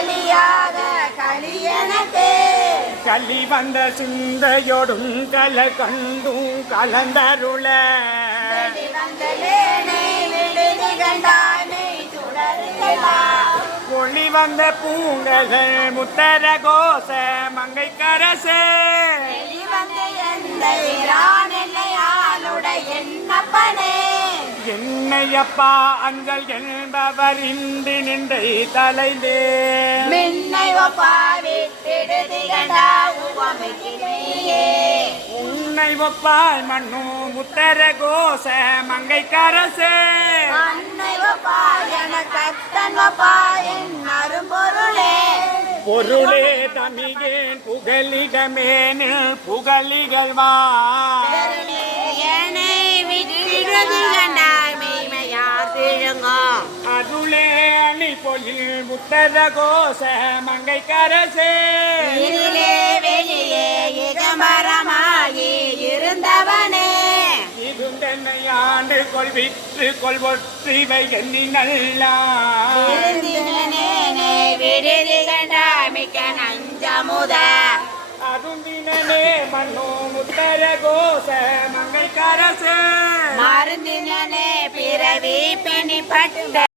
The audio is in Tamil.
கலியாத கலியனக்கே கலி வந்த சிந்தையோடும் கல கண்டும் கலந்தருள. ஒளி வந்த பூங்ககள் முத்தர கோச மங்கை கரசே. என்னையப்பா அஞ்சல் என்பவர் இன்றி நின்றை தலைந்தே நீயே உன்னை ஒப்பாய் மண்ணு முத்தர கோச மங்கை கரசே அன்னை ஒப்பா எனக்கத்தன் ஒப்பா என் அரும்பொருளே. பொருளே தமிழேன் புகலிடமேனு புகழிகழ்வா அணி பொயில் முத்தர கோச மங்கை கரசே இருளே வெளியே இகமரமாகி இருந்தவனே. இருந்தென்னை ஆண்டு கொள்விற்று கொள்வொற்றிவை எண்ணி நல்லா இருந்தினே விடுதி கண்டாய் மிக்க நஞ்சமுத. அருந்தினே மண்ணு முத்தர கோச மங்கை கரசே மருந்தினே பிறவி பெணிப்பட்ட